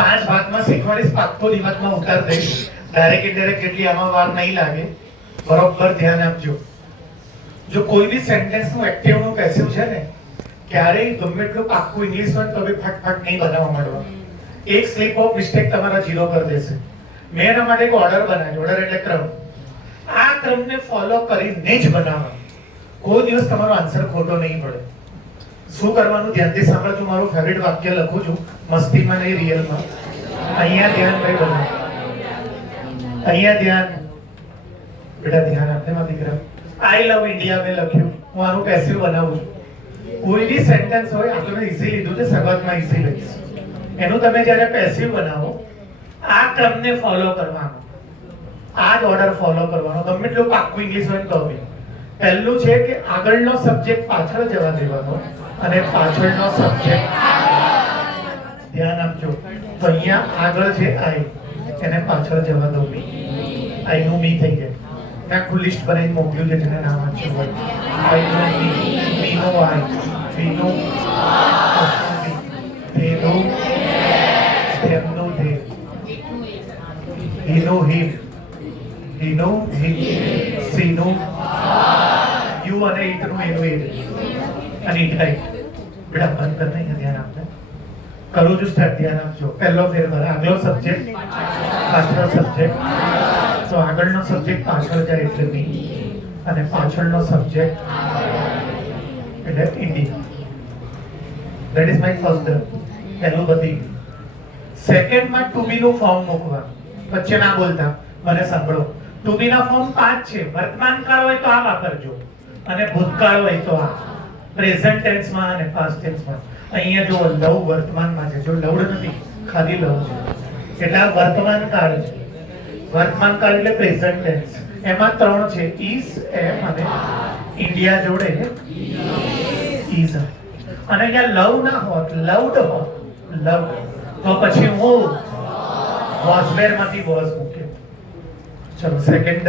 5 ભાગમાં શીખવાડીશ, પાક્કો દિમાગમાં ઉતાર દઈશ. ડાયરેક્ટ ઇનડાયરેક્ટ જેટલી આમાં વાર નહીં લાગે. બરોબર ધ્યાન આપજો. જો કોઈ બી સેન્ટેન્સ નું એક્ટિવ નું પેસિવ છે ને, ક્યારેય ગમે એટલું પાક્કું ઇંગ્લિશ હોય તો બી ફટફટ નહીં બનાવવા માંડવા. એક સ્લીપ ઓફ મિસ્ટેક તમારા ઝીરો કરી દેશે. મેં એના માટે એક ઓર્ડર બનાવ્યો. ઓર્ડર એટલે ક્રમ. આ ક્રમને ફોલો કરીને જ બનાવવાનો. કોઈ દિવસ તમારો આન્સર ખોટો નહીં પડે. શું કરવાનું ધ્યાનથી સાંભળજો. મારું ફેવરિટ વાક્ય લખું છું, મસ્તીમાં નહીં રિયલમાં. અહીંયા ધ્યાન ભાઈ બને. અહીંયા ધ્યાન. બેટા ધ્યાન આપને મારા દીકરા. આઈ લવ ઇન્ડિયા મેં લખ્યું. હું આનું પેસિવ બનાવું છું. કોઈ બી સેન્ટેન્સ હોય, આ તો મેં ઈઝી લીધું છે, શરૂઆતમાં ઈઝી લઈશ. એનું તમે જ્યારે પેસિવ બનાવો, આ ક્રમને ફોલો કરવાનો, આ જ ઓર્ડર ફોલો કરવાનો. ગમે એટલું પાક્કું ઇંગ્લિશ હોય તો બી. પહેલું છે કે આગળનો સબ્જેક્ટ પાછળ જવા દેવાનો અને પાછળનો સબ્જેક્ટ ધ્યાન આપજો. તો અહીંયા આગળ છે આઈ, એને પાછળ જવા દો મી. આઈ નું મી થઈ જાય. ત્યાં આખું લિસ્ટ બનાવીને મોકલ્યું છે જેને નામ વાંચ્યું હોય. આઈ નો મી, મી નો આઈ, વી નો ધે નો ધેમ નો ધે, હી નો હિમ, હી નો હિમ, સી નો યુ અને ઈટ નું એનું ઈટ અને ઈટ રાઈટ. બેટા બંધ કર નહીં, ધ્યાન આપજો. કરું છું સ્ટાર્ટ, ધ્યાન આપજો. પહેલો ફેરફાર, આગલો સબ્જેક્ટ પાછળ સબ્જેક્ટ. તો આગળનો સબ્જેક્ટ પાછળ જાય એટલે મી અને પાછળનો સબ્જેક્ટ એટલે India. That is my first drum. પહેલું બધી. સેકન્ડમાં ટુ બી નું ફોર્મ મૂકવા. વચ્ચે ના બોલતા, મને સાંભળો. ટુ બી ના ફોર્મ 5 છે. વર્તમાન કાળ હોય તો આ વાપરજો અને ભૂતકાળ હોય તો આ. પ્રેઝન્ટ ટેન્સમાં અને પાસ્ટ ટેન્સમાં. અહીંયા જો લવ વર્તમાનમાં છે, જો લવડ નથી, ખાલી લવ છે એટલે આ વર્તમાન કાળ છે. વર્તમાન કાળ એટલે પ્રેઝન્ટ ટેન્સ. એમાં 3 છે, ઇઝ, એમ અને ઇન્ડિયા જોડે ઇઝ. અને અહીંયા લવ ના હોત, લવડ હોત, લવ તો પછી હું વોઝ વેર માંથી વોઝ મૂક્યો. ચલો સેકન્ડ.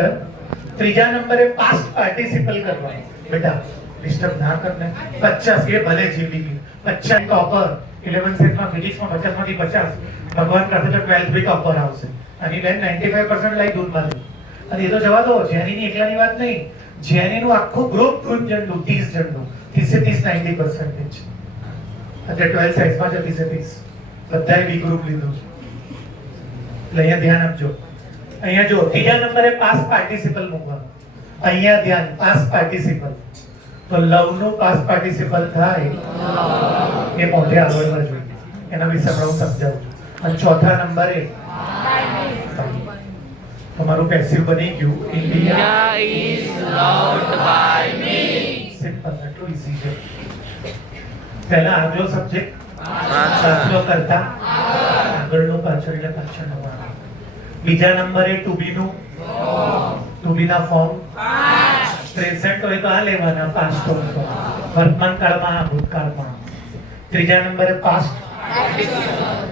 ત્રીજા નંબરે પાસ્ટ પાર્ટિસિપલ કરવાનું. બેટા ડિસ્ટર્બ ના કરને. 50 એ ભલે જીવી ગઈ. 50 ટોપર 11th સેટમાં ફિઝિક્સમાં 50 માંથી 50. ભગવાન કરશે તો 12th બી ટોપર આવશે. અને બેન 95% લાઈ દૂધમાંથી. અને એ તો જવા દો, જેનીની એકલાની વાત નહીં. જેનીનું આખું ગ્રુપ ગ્રુપ જણનું 30 જણનું 30 90% છે. અત્યારે 12th સાયન્સમાં છે 30. બધાએ બી ગ્રુપ લીધું છે. એટલે અહીંયા ધ્યાન આપજો. અહીંયા જો ત્રીજા નંબરે પાસ્ટ પાર્ટિસિપલ મૂકવાનું. અહીંયા ધ્યાન, પાસ્ટ પાર્ટિસિપલ. તો લવ નું પાસ્ટ પાર્ટિસિપલ થાય એ મોઢે આવડવા જોઈએ. એના વિશે હું સમજાવું છું. અને ચોથા નંબરે તમારું પેસિવ બની ગયું. India is loved by me. Simple, એટલું ઈઝી છે. પહેલા આગલો સબ્જેક્ટ પાછલો કરતા આગળનું પાછળ એટલે પાછળનું. બીજા નંબરે ટુ બી નું, ટુ બી ના ફોર્મ. પ્રેઝન્ટ હોય તો આ લેવાના, પાસ્ટ હોય તો વર્તમાન કાળમાં, આ ભૂતકાળમાં. ત્રીજા નંબરે પાસ્ટ.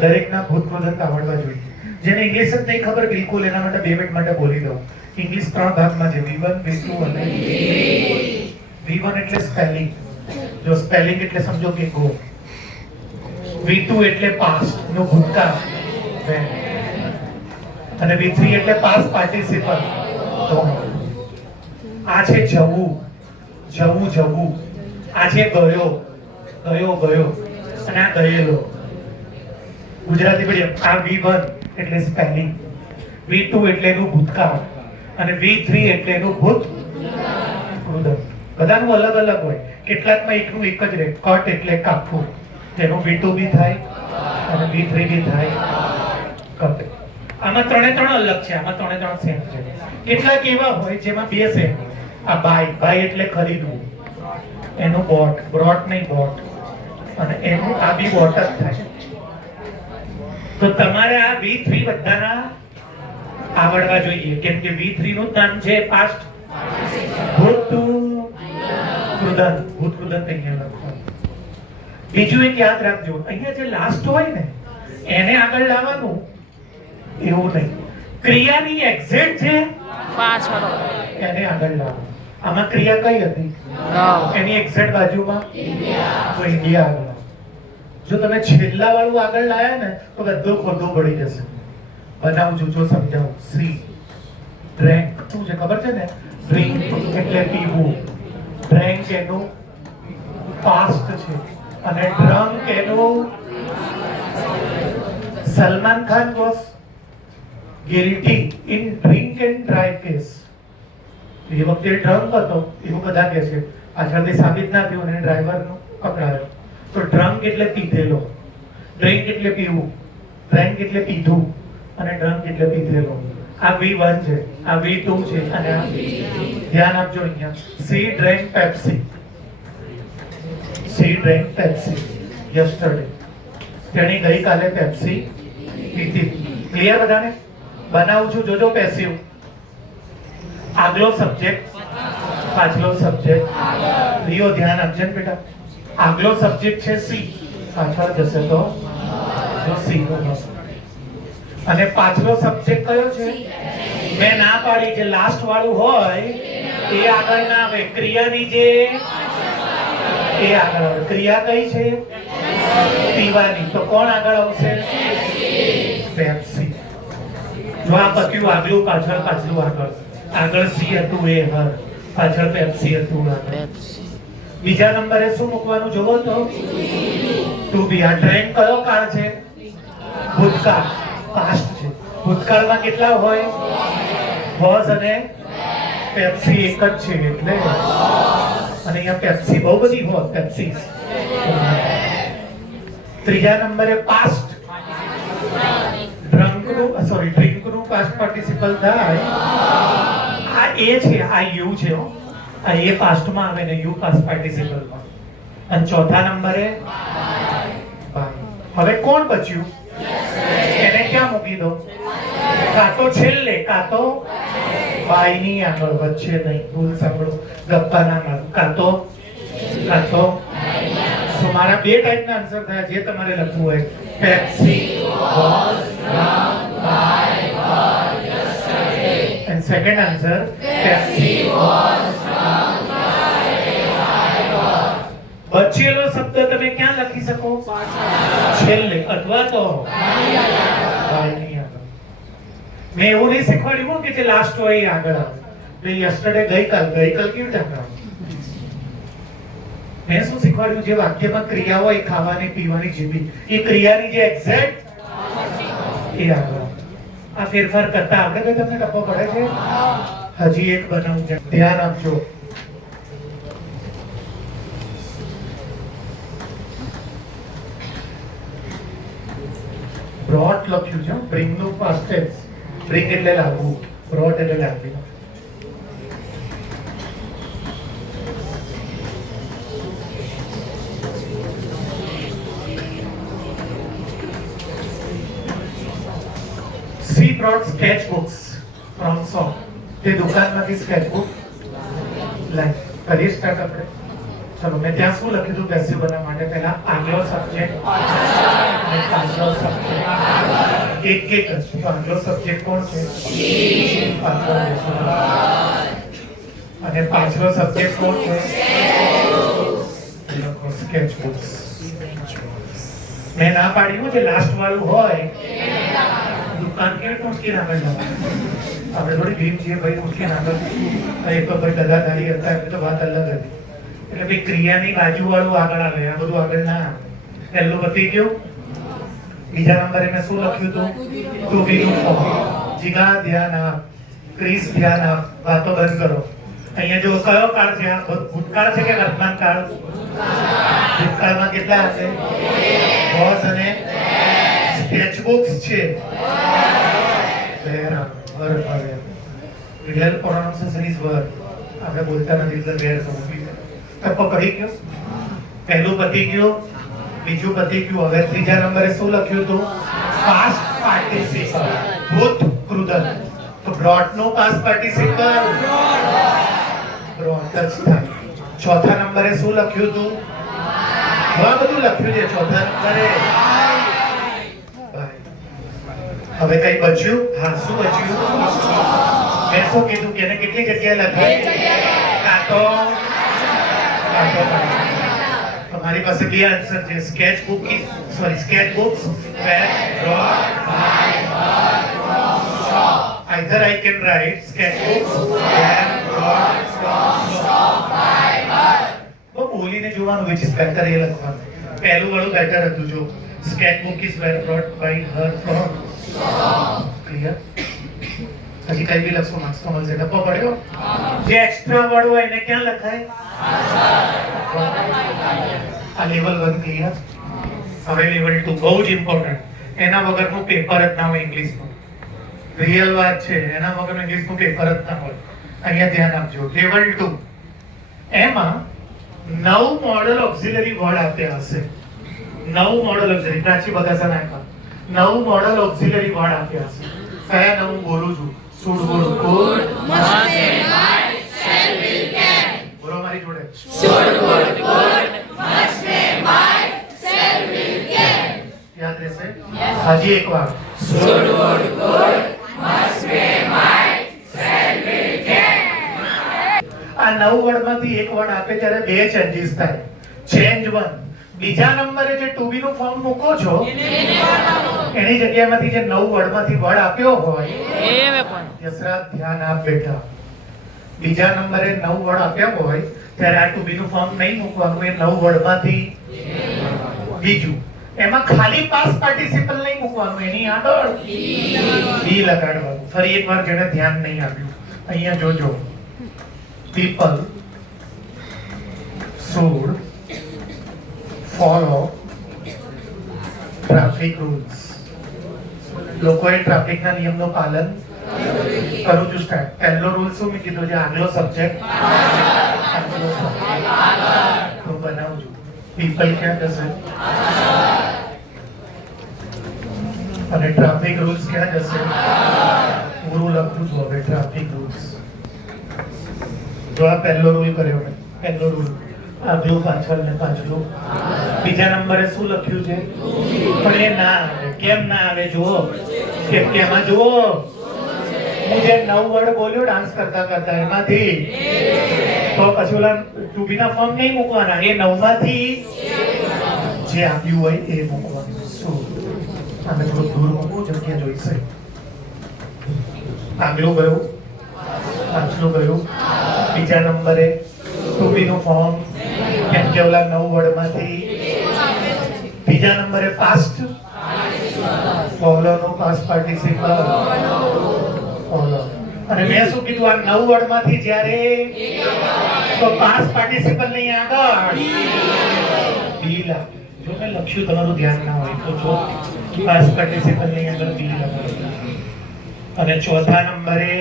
દરેકના ભૂતકાળ આવડવા જોઈએ. જેને ઇંગ્લિશ જ નહીં ખબર બિલકુલ, એના માટે 2 મિનિટ માટે બોલી દઉં. ઇંગ્લિશ 3 ભાગમાં છે, V1, V2 અને V1 એટલે સ્પેલિંગ. જો સ્પેલિંગ એટલે સમજો કે ગો. V2 એટલે પાસ્ટ નું ભૂતકાળ અને V3 એટલે પાસ્ટ પાર્ટિસિપલ. તો આ છે જવું, જવું જવું. આ છે ગયો, ગયો ગયો. અને આ ગયેલો. ગુજરાતી મીડિયમ. આ V1 એટલે સ્પેલિંગ, V2 એટલે એનું ભૂતકાળ અને V3 એટલે એનું ભૂત કૃદમ. બધાનું અલગ અલગ હોય. કેટલાકમાં એકનું એક જ રહે. કટ એટલે કાપવું, તેનું V2 બી થાય અને V3 બી થાય કટ. આમાં 3 અલગ છે, આમાં 3 સેમ છે. કેટલાક એવા હોય જેમાં 2 સેમ. આ બાય, બાય એટલે ખરીદવું, એનું બોટ, બ્રોટ નહીં બોટ, અને એનું આ બી બોટ જ થાય. તો તમારે આ V3 બધાના આવડવા જોઈએ. કેમ કે V3 નું નામ છે પાસ્ટ ભૂત કૃદંત. ભૂત કૃદંત અહીંયા લખવાનું. બીજું એક યાદ રાખજો, અહીંયા જે લાસ્ટ હોય ને એને આગળ લાવવાનું એવું નહીં. ક્રિયાની એક્ઝેક્ટ છે પાછળ એને આગળ લાવો. આમાં ક્રિયા કઈ હતી? એની એક્ઝેક્ટ બાજુમાં ઇન્ડિયા. તો ઇન્ડિયા આગળ. જો તમે છેલ્લા વાળું આગળ લાયા ને તો બધું ખોટું પડી જશે. બનાવજો જો સમજાવું. સી ડ્રિંક શું છે ખબર છે ને? ડ્રિંક એટલે પીવું. ડ્રિંક એનું પાસ્ટ છે અને ડ્રંક એનું. Salman Khan was guilty in drink and drive case. એ વખતે ડ્રંક હતો એવું બધા કહે છે. પાછળથી સાબિત ના થયું અને ડ્રાઈવરનો પકડાયો. તો ડ્રંક એટલે પીધેલો, ડ્રિંક એટલે પીવું, ડ્રિંક એટલે પીધું અને ડ્રંક એટલે પીધેલો. આ V1 છે, આ V2 છે અને આ ધ્યાન આપજો અહીંયા. C drink Pepsi. C drink Pepsi yesterday. તેણી ગઈકાલે પેપ્સી પીધી. ક્લિયર બધાને? બનાવું છું જોજો. પેસિવ આગલો સબ્જેક્ટ, પાછલો સબ્જેક્ટ. રિયો ધ્યાન આપજે ને બેટા. આગલો સબ્જેક્ટ છે સી, પાછળ જશે તો સી. અને પાછલો સબ્જેક્ટ કયો છે? મેં ના પાડી જે લાસ્ટ વાળું હોય એ આગળ ના આવે. ક્રિયાની જે એ આગળ આવે. ક્રિયા કઈ છે? પીવાની. તો કોણ આગળ આવશે? પેપ્સી. જો આ પત્યું આગલું પાછળ, પાછલું આગળ. આગળ સી હતું એ હર, પાછળ પેપ્સી હતું આગળ. બીજા નંબરે શું મૂકવાનું જોવો તો? ટુ બી. આ ડ્રિંક કયો કાળ છે? ભૂતકાળ, પાસ્ટ છે. ભૂતકાળમાં કેટલા હોય? વોઝ અને પેપ્સી એક જ છે એટલે. અને અહીંયા પેપ્સી બહુ બધી હોય, પેપ્સી. ત્રીજા નંબરે પાસ્ટ. ડ્રિંકનું પાસ્ટ પાર્ટિસિપલ થાય. આ એ છે, આ યુ છે. આ એ પાસ્ટમાં આવે ને યુ પાસ્ટ પાર્ટિસિપલમાં. અને ચોથા નંબરે હવે કોણ બચ્યું? એને ક્યાં મૂકી દો? કાં તો છેલ્લે, કાં તો બાયની આગળ, વચ્ચે નહીં. ભૂલ સાંભળો, ગપ્પા ના મારો. કાં તો મારા બે ટાઈપના આન્સર થયા જે તમારે લખવું હોય. Pepsi was drunk by her yesterday. And second answer, Pepsi was drunk by her. બચેલો શબ્દ તમે ક્યાં લખી શકો? છેલ્લે અથવા તો બાયની આગળ. મેં એવું નહીં શીખવાડ્યું કે જે લાસ્ટ હોય એ આગળ આવે. યસ્ટરડે ગઈકાલ કેવી રીતે આગળ આવે? મેં શું શીખવાડ્યું? જે વાક્યમાં ક્રિયા હોય, ખાવાની, પીવાની, જીવી, એ ક્રિયાની જે એક્ઝેક્ટ એ આગળ. આ ફેરફાર કરતા આપણે કઈ તમને ટપ્પો પડે છે? હજી એક બનાવું છે, ધ્યાન આપજો. બ્રોટ લખ્યું છે. બ્રિંગ નું પાસ્ટ ટેન્સ. બ્રિંગ એટલે લાવવું, બ્રોટ એટલે લાવવી. She brought sketchbooks from shop. તે દુકાનમાંથી સ્કેચબુક લાવી. કરીએ સ્ટાર્ટ આપણે. ચલો, મેં ત્યાં શું લખ્યું હતું પેસિવ બનાવવા માટે? પહેલા આગલો સબ્જેક્ટ અને પાછલો સબ્જેક્ટ. એક જ. તો આગલો સબ્જેક્ટ કોણ છે? અને પાછલો સબ્જેક્ટ કોણ છે? સ્કેચબુક્સ. મેં ના પાડ્યું જે લાસ્ટ વાળું હોય દુકાન કે ટોટકી ના આગળ આપણે થોડી ભીમ છીએ ભાઈ, ટોટકી ના આગળ. એક તો ભાઈ દગાધારી હતા એટલે તો વાત અલગ હતી. એટલે ભાઈ ક્રિયાની બાજુ વાળું આગળ આવે, આ બધું આગળ ના આવે. પહેલું પતી ગયું. બીજા નંબરે મેં શું લખ્યું હતું? ટુ બી નું ફોર્મ. જીગા ધ્યાન આપ, ક્રિસ ધ્યાન આપ, વાતો બંધ કરો. અહીંયા જો કયો કાળ છે? આ ભૂતકાળ છે કે વર્તમાન કાળ? ભૂતકાળમાં કેટલા હશે? વોઝ અને સ્કેચબુક્સ છે. Real pronunciation is word. આપણે બોલતા નથી એટલે વેર સમજવી છે. ટપ્પો કરી ગયો. પહેલું પતી ગયું, બીજું પતી ગયું. હવે ત્રીજા નંબરે શું લખ્યું હતું? Past participle. ભૂત કૃદંત. તો બ્રોટ નો પાસ્ટ પાર્ટિસિપલ બ્રોટ જ થાય. ચોથા નંબરે શું લખ્યું હતું? આ બધું લખ્યું છે ચોથા નંબરે. હવે કઈ બચ્યું? હા, શું બચ્યું? મેં શું કીધું કે એને કેટલી જગ્યાએ લખાય? કાતો તમારી પાસે બે આન્સર છે. Sketch books were brought by her from shop. Either I can write sketchbooks were brought from shop by her. वो બોલીને જોવાનું which is better એ લખવાનું. પહેલું વાળું બેટર હતું જો sketchbook is were brought by her from shop. Clear? હજી કઈ બી લખશો માર્ક્સ તો મળશે. ડબ્બો પડ્યો? જે એક્સ્ટ્રા વાળું હોય એને ક્યાં લખાય? આ લેવલ 1 ક્લિયર. હવે લેવલ 2 બહુ જ ઇમ્પોર્ટન્ટ. એના વગરનું પેપર જ ના હોય ઇંગ્લિશનું. રિયલ વાત છે, એના વગરનું ઇંગ્લિશનું પેપર જ ના હોય. અહીંયા ધ્યાન આપજો. લેવલ 2 એમાં 9 મોડલ ઓક્સિલરી વર્ડ આપ્યા હશે. 9 મોડલ ઓક્સિલરી પ્રાચી બગાસા નાખવા 9 મોડલ ઓક્સિલરી વર્ડ આપ્યા હશે. કયા 9 બોલું છું? should, would, could, must, may, might, shall, will, can. બોલો મારી જોડે. should, would, could, must, may, might, shall, will, can. યાદ રહેશે? હજી એક વાર. should, would, could, must, may, might, shall, will, can. આ 9 વર્ડમાંથી એક વર્ડ આપે ત્યારે બે ચેન્જીસ થાય. ચેન્જ 1, બીજા નંબરે જે ટુ બી નું ફોર્મ મૂકો છો એની જગ્યામાંથી જે 9 વર્ડમાંથી વર્ડ આપ્યો હોય યશરાજ ધ્યાન આપ બેટા. બીજા નંબરે 9 વર્ડ આપ્યા હોય ત્યારે આ ટુ બી નું ફોર્મ નહીં મૂકવાનું. એ 9 વર્ડમાંથી બીજું એમાં ખાલી પાસ્ટ પાર્ટિસિપલ નહીં મૂકવાનું, એની આગળ બી લગાડવાનું. ફરી એકવાર જેને ધ્યાન નહીં આપ્યું અહીંયા જોજો. people should follow traffic rules. લોકોએ ટ્રાફિકના નિયમનું પાલન કરવું જ સ્ટાર્ટ. પહેલો રૂલ શું મેં કીધું છે? આગલો સબ્જેક્ટ તો બનાવજો. પીપલ ક્યાં જશે અને ટ્રાફિક રૂલ્સ ક્યાં જશે? પૂરું લખું છું હવે. ટ્રાફિક રૂલ્સ જો આ પહેલો રૂલ કર્યો મેં. પહેલો રૂલ આગલું પાછળ ને પાછલું. બીજા નંબરે શું લખ્યું છે? પણ એ ના આવે. કેમ ના આવે? જુઓ કેમ કે એમાં જુઓ હું જે 9 વર્ડ બોલ્યો ડાન્સ કરતા કરતા એમાંથી તો પછી ઓલા ટુબીના ફોર્મ નહીં મૂકવાના. એ 9 માંથી જે આપ્યું હોય એ મૂકવાનું. શું આને થોડું દૂર મૂકવું જગ્યા જોઈશે. આગલું ગયું, પાછલું ગયું. બીજા નંબરે ટુબી નું ફોર્મ કેમ કે ઓલા 9 વર્ડમાંથી. બીજા નંબરે પાસ્ટ ફોલો નો પાસ્ટ પાર્ટિસિપલ ફોલો. અને મેં શું કીધું? આ 9 વર્ડમાંથી જ્યારે તો પાસ્ટ પાર્ટિસિપલ ની આગળ બી લાગે. જો મેં લખ્યું તમારું ધ્યાન ના હોય તો જો પાસ્ટ પાર્ટિસિપલ ની આગળ બી લગાડો. અને ચોથા નંબરે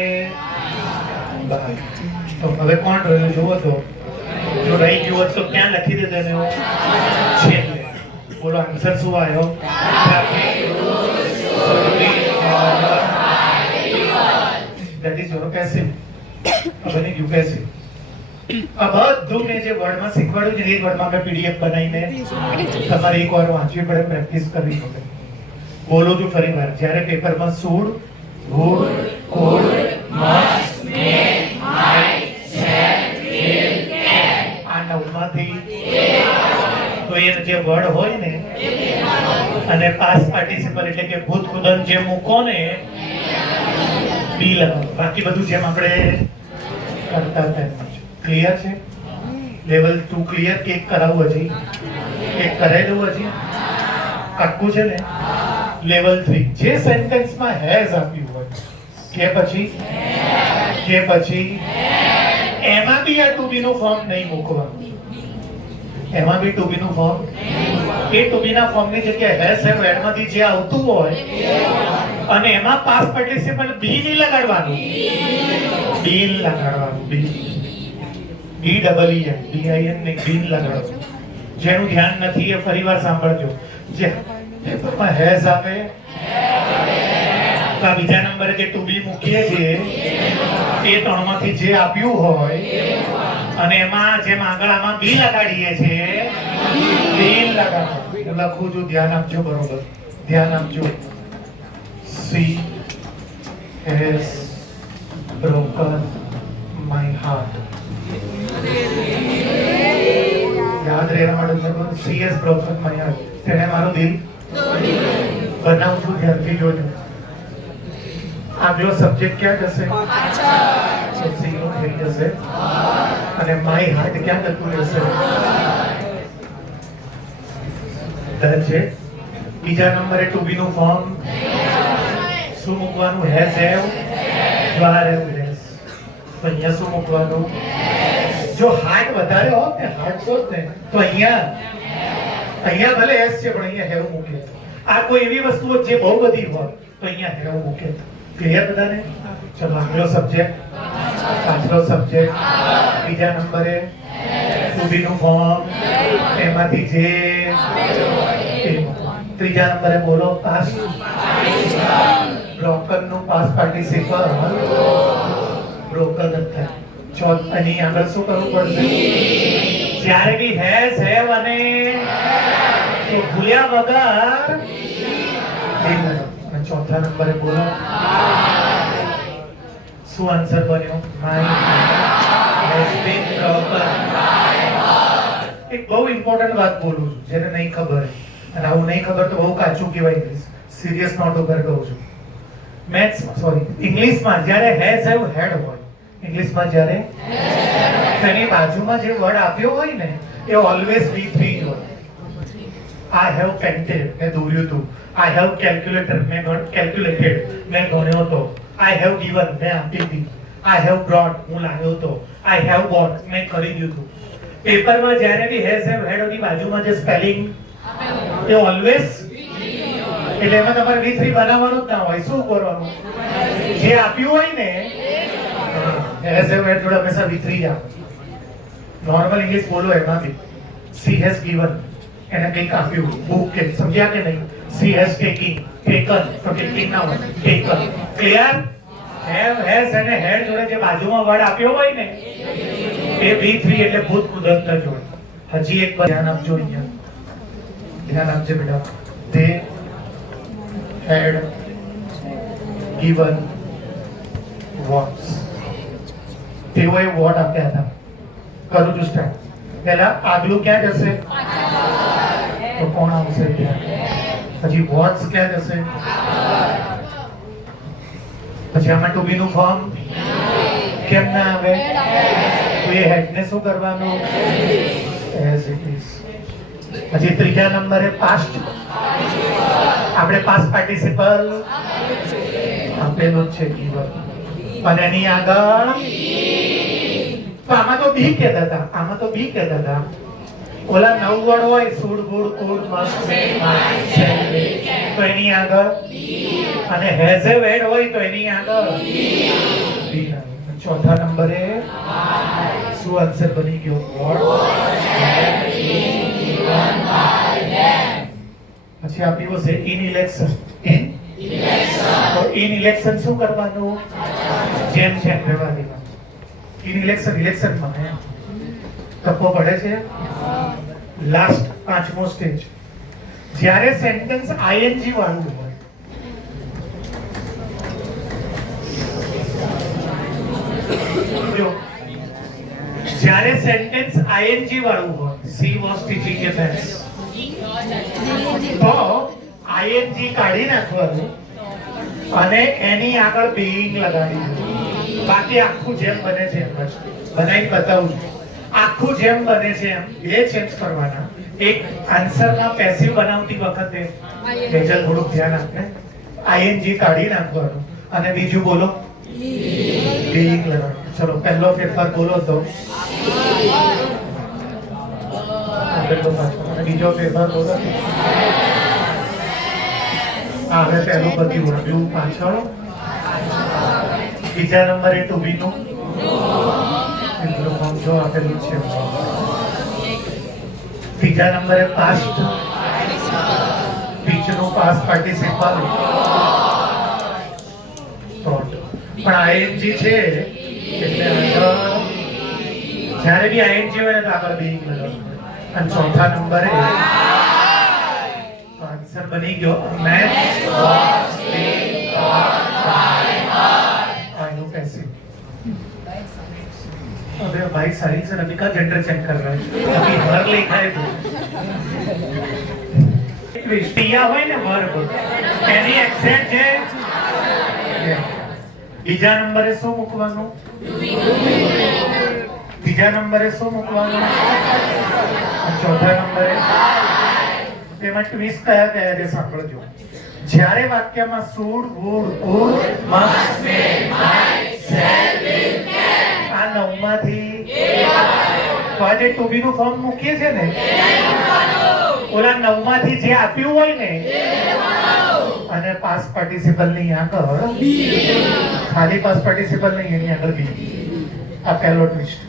તો હવે કોણ રહ્યું જુઓ તો. જો રહી ગયું હોત તો ક્યાં લખી દેતો એને છેલ્લે. બોલો આન્સર શું આવ્યો? That is your passive. હવે નહીં ગયું passive. આ બધું મેં જે વર્ડમાં શીખવાડ્યું છે એ વર્ડમાં મેં પીડીએફ બનાવીને તમારે એક વાર વાંચવી પડે, પ્રેક્ટિસ કરવી પડે. બોલો છું ફરી વાર. જ્યારે પેપરમાં should, would, could, must, may, might, shall, will, can આ 9 માંથી તો એ જે વર્ડ હોય ને અને પાસ્ટ પાર્ટિસિપલ એટલે કે ભૂતકૃદંત જે મૂકો ને બી લગાવો. બાકી બધું જેમ આપણે કરતા હતા. ક્લિયર છે? Level 2 clear? એક કરાવું હજી? એક કરાવી દઉં હજી? પાક્કું છે ને? લેવલ 3 જે સેન્ટેન્સમાં હેઝ આપ્યું હોય કે પછી એમાં બી આ ટુ બી નું ફોર્મ નહીં મૂકવાનું. એમાં બી ટુ બી નું ફોર્મ એ ટુ બી ના ફોર્મ ની જગ્યાએ હેઝ છે વર્ડમાંથી જે આવતું હોય અને એમાં પાસ્ટ પાર્ટિસિપલ બી ની લગાડવાનું. બી લગાડવાનું. B double E N B I N ને બી લગાડવાનું. જેનું ધ્યાન નથી એ ફરીવાર સાંભળજો. જે પેપરમાં હેઝ આવે તો બીજા નંબરે જે ટુ બી મૂકીએ છીએ એ 3 માંથી જે આપ્યું હોય અને એમાં જેમ આગળ આમાં બી લગાડીએ છીએ બી લગાડવાનું. લખું છું, ધ્યાન આપજો. બરોબર ધ્યાન આપજો. She has broken my heart. યાદ રહેવા માટે પ્રોફેટમાં યાદ તેને મારું દિલ બનાવું છું, ધ્યાનથી જોજો. આગલો સબ્જેક્ટ ક્યાં જશે? તો સી નું થઈ જશે અને માય હાર્ટ ક્યાં જતું રહેશે? ડન છે. બીજા નંબરે ટુ બી નું ફોર્મ શું મૂકવાનું? હેઝ, હેવ, વાર, હેવ, હેઝ. તો અહીંયા શું મૂકવાનું? જો હાર્ટ વધારે હોત ને, હાર્ટ હોત ને, તો અહીંયા ભલે એસ છે પણ અહીંયા હેવ મૂકે. આ કોઈ એવી વસ્તુ જે બહુ બધી હોત તો અહીંયા હેવ મૂકે. ક્લિયર બધાને? ચલો આગલો સબ્જેક્ટ, પાછલો સબ્જેક્ટ. બીજા નંબરે ટુ બી નું ફોર્મ, એમાંથી જે. ત્રીજા નંબરે બોલો પાસ્ટ બ્રોકન નું પાસ્ટ પાર્ટિસિપલ બ્રોકન થાય. ચોથાની આગળ શું કરવું પડશે? જ્યારે બી હેઝ, હેવ અને તો ભૂલ્યા વગર અને ચોથા નંબરે બોલો શું આન્સર બન્યો? My has been broken. એક બહુ ઇમ્પોર્ટન્ટ વાત બોલું છું જેને નહીં ખબર, અને આવું નહીં ખબર તો બહુ કાચું કહેવાય. સિરિયસ નોટ ઉપર કહું છું. ઇંગ્લિશમાં જ્યારે હેઝ, હેવ, હેડ હોય, ઇંગ્લિશમાં જ્યારે તેની બાજુમાં જે વર્ડ આપ્યો હોય ને એ ઓલવેઝ V3 જ હોય. આઈ હેવ પેન્ટેડ, મેં દોર્યું હતું. આઈ હેવ કેલ્ક્યુલેટર, મેં કેલ્ક્યુલેટેડ, મેં ગણ્યો હતો. આઈ હેવ ગિવન, મેં આપી હતી. આઈ હેવ બ્રોટ, હું લાવ્યો હતો. આઈ હેવ બોટ, મેં ખરીદ્યું હતું. પેપરમાં જ્યારે બી હેઝ, હેવ, હેડ ની બાજુમાં જે સ્પેલિંગ એ ઓલવેઝ, એટલે એમાં તમારે V3 બનાવવાનું જ ના હોય. શું કરવાનું? જે આપ્યું હોય ને હેઝ, હેવ, હેડ જોડે હંમેશા V3 જ આવે. નોર્મલ ઇંગ્લિશ બોલો એમાં બી સી હેઝ ગિવન, એને કંઈક આપ્યું, બુક કે સમજ્યા કે નહીં? સી હેઝ ટેકિંગ, ટેકન, તો ટેકિંગ ના હોય, ટેકન. ક્લિયર? હેવ, હેઝ અને હેડ જોડે જે બાજુમાં વર્ડ આપ્યો હોય ને એ V3 એટલે ભૂત કુદરત જ હોય. હજી એક વાર ધ્યાન આપજો, અહીંયા ધ્યાન આપજો બેટા. તે હેડ ગિવન વોટ્સ, તેઓએ વોટ આપ્યા હતા. કરું છું સ્ટાર્ટ. પહેલા આગલું ક્યાં જશે? તો કોણ આવશે ત્યાં? પછી વોટ્સ ક્યાં જશે? પછી આમાં ટુ બી નું ફોર્મ કેમ ના આવે? તો એ હેડ ને શું કરવાનું? As it is. પછી ત્રીજા નંબરે પાસ્ટ, આપણે પાસ્ટ પાર્ટિસિપલ આપેલું જ છે ગિવન, અને એની આગળ તો આમાં તો બી કહેતા હતા, આમાં તો બી કહેતા હતા. ઓલા 9 વર્ડ હોય should, would, could, must, may, might, shall, તો એની આગળ, અને હેઝ, હેવ, હેડ હોય તો એની આગળ બી. ચોથા નંબરે શું આન્સર બની ગયો? પછી આપ્યું છે ઇન ઇલેક્શન. તો ઇન ઇલેક્શન શું કરવાનું? જેમ છે રહેવા દેવાનું. ઇન ઇલેક્શન, ઇલેક્શનમાં તકો પડે છે. લાસ્ટ પાંચમો સ્ટેજ, જ્યારે સેન્ટેન્સ આઈએનજી વાળું હોય, જ્યારે સેન્ટેન્સ આઈએનજી વાળું હોય, she was teaching A maths, તો આઈએનજી કાઢી નાખવાનું અને એની આગળ બીઇંગ લગાડી દેવાનું. બાકી આખું જેમ બને છે એમ જ બનાવીને બતાવું છું. આખું જેમ બને છે એમ બે ચેન્જ કરવાના. એક આન્સરમાં પેસિવ બનાવતી વખતે બેજલ થોડુંક ધ્યાન આપે, આઈએનજી કાઢી નાખવાનું અને બીજું બોલો બીઇંગ લગાડવાનું. ચલો પહેલો ફેરફાર બોલો તો બીજો ફેરફાર બોલો. હવે પહેલું બધી ઓળખ્યું પાછળ. બીજા નંબરે ટુ બી નું જો આપેલું છે. ત્રીજા નંબરે પાસ્ટ, બીજનું પાસ્ટ પાર્ટિસિપલ થોટ, પણ આઈએનજી છે એટલે જ્યારે બી આઈએનજી હોય તો આગળ બીઇંગ લગાવવું. અને ચોથા નંબરે આન્સર બની ગયો maths was being taught by her. આનું પેસિવ. अबे भाई सारी से अभी का जेंडर चेक कर रहा है, अभी हर लिखा है तो ટ્વિસ્ટ ટિયા હોય ને વર્બ એની એક્ઝેક્ટ છે. બીજા નંબરે શું મૂકવાનું? બીજા નંબરે શું મૂકવાનું? ચોથા નંબરે તેમાં ટ્વિસ્ટ કયા કયા છે સાંભળજો. જ્યારે વાક્યમાં should, would, could, must, may, might, shall, will, can આ નવમાંથી તો આજે ટુ બી નું ફોર્મ મૂકીએ છે ને ઓલા નવમાંથી જે આપ્યું હોય ને અને પાસ્ટ પાર્ટિસિપલ ની આગળ ખાલી પાસ્ટ પાર્ટિસિપલ નહીં એની આગળ બી. આ પહેલો ટ્વિસ્ટ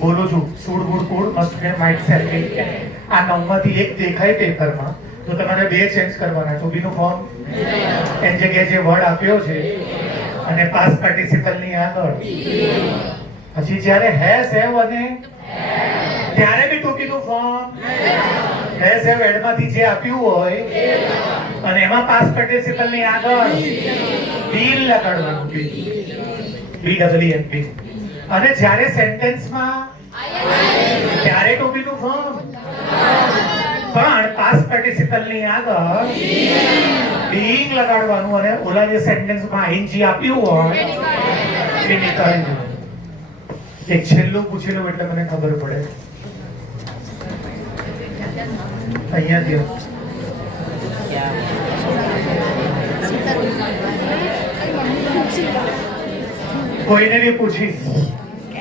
બોલું છું. Should, would, could, must, may, might, shall, will, can આ નવમાંથી એક દેખાય પેપરમાં તો તમારે બે ચેન્જ કરવાના. ટુ બી નું ફોર્મ એની જગ્યાએ જે વર્ડ આપ્યો છે અને પાસ્ટ પાર્ટિસિપલ ની આગળ પછી જ્યારે હેઝ, હેવ અને ત્યારે બી ટુ બી નું ફોર્મ હેઝ, હેવ એડમાંથી જે આપ્યું હોય અને એમાં પાસ્ટ પાર્ટિસિપલ ની આગળ બીલ લગાડવાનું. B double N B. અને જ્યારે સેન્ટેન્સમાં ત્યારે ટુ બી નું ફોર્મ પણ પાસ્ટ પાર્ટિસિપલ ની આગળ બીઇંગ લગાડવાનું અને ઓલા જે સેન્ટેન્સમાં આઈએનજી આપ્યું હોય એ નીકાળી દેવાનું. એક છેલ્લું પૂછેલું એટલે મને ખબર પડે. અહીંયાથી કોઈને બી પૂછીશ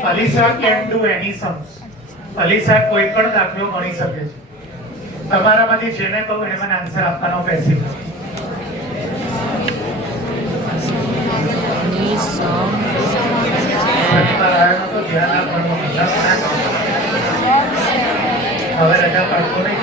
અલીસા કેન ડુ એની सम्स. અલીસા કોઈ પણ દાખલો ગણી શકે છે. તમારામાંથી જેને કહું એને મને આન્સર આપવાનો પેસિવ. તો ધ્યાન આપવાનું. હવે રજા પાડતો નહીં.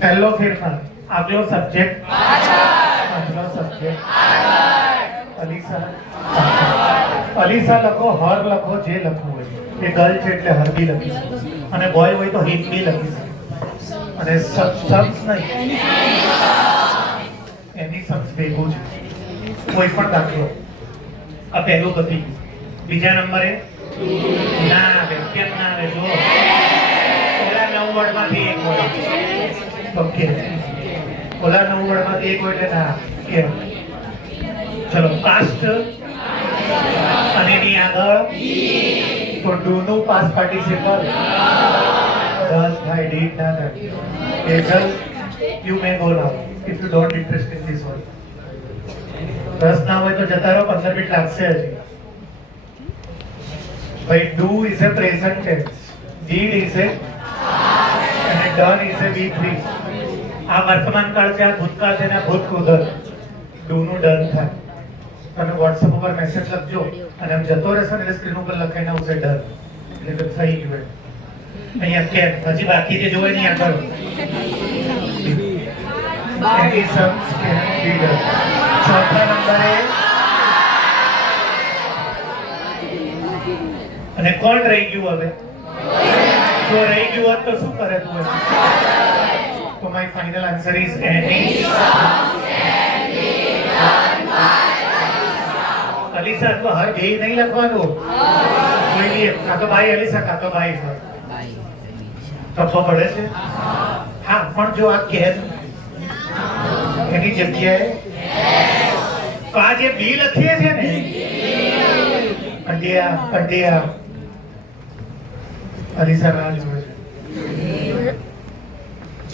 પહેલો ફેરફાર આગલો સબ્જેક્ટ પાછલો સબ્જેક્ટ અલીસા. અલીસા લખો, હર લખો, જે લખવું હોય. એ ગર્લ છે એટલે હર બી લખી અને બોય હોય તો હિમ બી લખી અને સબ્સ નહીં એની સબ્સ ભેગું છે. કોઈ પણ દાખલો. આ પહેલું પતિ. બીજા નંબરે ના આવે. કેમ ના આવે? જો ઓલા 9 વર્ડમાંથી એક હોય. ઓકે ઓલા 9 વર્ડમાંથી એક હોય એટલે ના કેમ. ચલો પાસ્ટ અને એની આગળ તો ડુ નું પાસ્ટ પાર્ટિસિપલ ડઝ થાય, ડીડ ના થાય. એજલ you may go now if you don't interest in this word. 10 ના હોય તો જતા રહો, 15 મિનિટ લાગશે હજી. ભાઈ do is a present tense, did is a અને done is a V3. આ વર્તમાન કાળ છે, આ ભૂતકાળ છે અને આ ભૂતપૂર્વ. ડુ નું ડન થાય. તમે WhatsApp ઉપર મેસેજ લખજો અને આમ જતો રહેશે ને એટલે સ્ક્રીન ઉપર લખાઈને આવશે ડન એટલે થઈ ગયું. અહીંયા કેમ હજી બાકી છે જોવે નહીં આગળ. એની સમ્સ કેન બી ડન. ચોથા નંબરે અને કોણ રહી ગયું? હવે જો રહી ગયું હોત તો શું કરે તું? તો માય ફાઇનલ આન્સર ઇઝ એની. અલીસા તો હર બે નહીં લખવાનું. કોઈ બી કાકા ભાઈ અલીસા કાકા ભાઈ છે. તફો પડે છે. હા પણ જો આ કેન એની જગ્યાએ તો આ જે બી લખીએ છે ને અંડિયા અલીસા રાહ જોવે છે.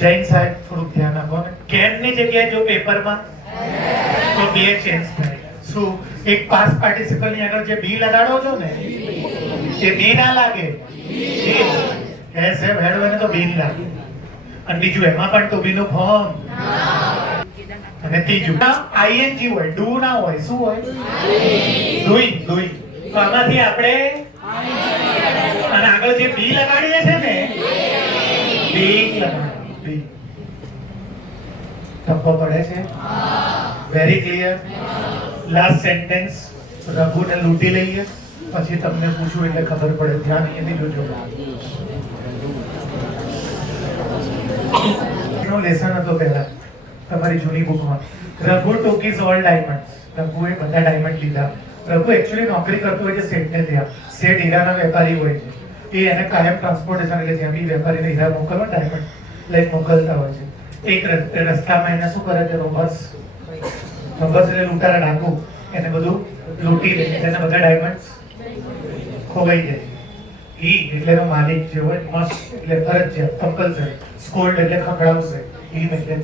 જૈન સાહેબ થોડુંક ધ્યાન આપો ને. કેન ની જગ્યાએ જો પેપરમાં તો બે ચેન્જ થાય. શું? એક પાસ્ટ પાર્ટિસિપલ ની આગળ જે બી લગાડો છો ને એ બી ના લાગે. એસ હેવ હેડ હોય ને તો બી લાગે. અને બીજું એમાં પણ ટુ બી નું ફોર્મ. અને ત્રીજું આઈએનજી હોય, ડુ ના હોય. શું હોય? ડુઈંગ. ડુઈંગ. તો આમાંથી આપણે અને આગળ જે બી લગાડીએ છે ને બી લગાડો. બી ટપ્પો પડે છે? Very clear. લાસ્ટ સેન્ટેન્સ રઘુને લૂંટી લઈએ, પછી તમને પૂછું એટલે ખબર પડે. ધ્યાન અહીંયાથી જોજો. એનો લેસન હતો પહેલા તમારી જૂની બુકમાં. Raghu took his all diamonds. રઘુએ બધા ડાયમંડ લીધા. રઘુ એકચ્યુઅલી નોકરી કરતો હોય છે શેઠને ત્યાં. શેઠ હીરાના વેપારી હોય છે. એ એને કાયમ ટ્રાન્સપોર્ટેશન એટલે જ્યાં બી વેપારીને હીરા મોકલવા ડાયમંડ લઈને મોકલતા હોય છે. એક રસ્તામાં એને શું કરે છે? રોબર્સ એટલે લૂંટારા ડાકુ એને બધું લૂંટી લે, એને બધા ડાયમંડ ખોવાઈ જાય. ઈ એટલે એનો માલિક જે હોય મસ્ત એટલે ફરજિયાત કમ્પલસરી, સ્કોલ્ડ એટલે ખખડાવશે. ઈ એટલે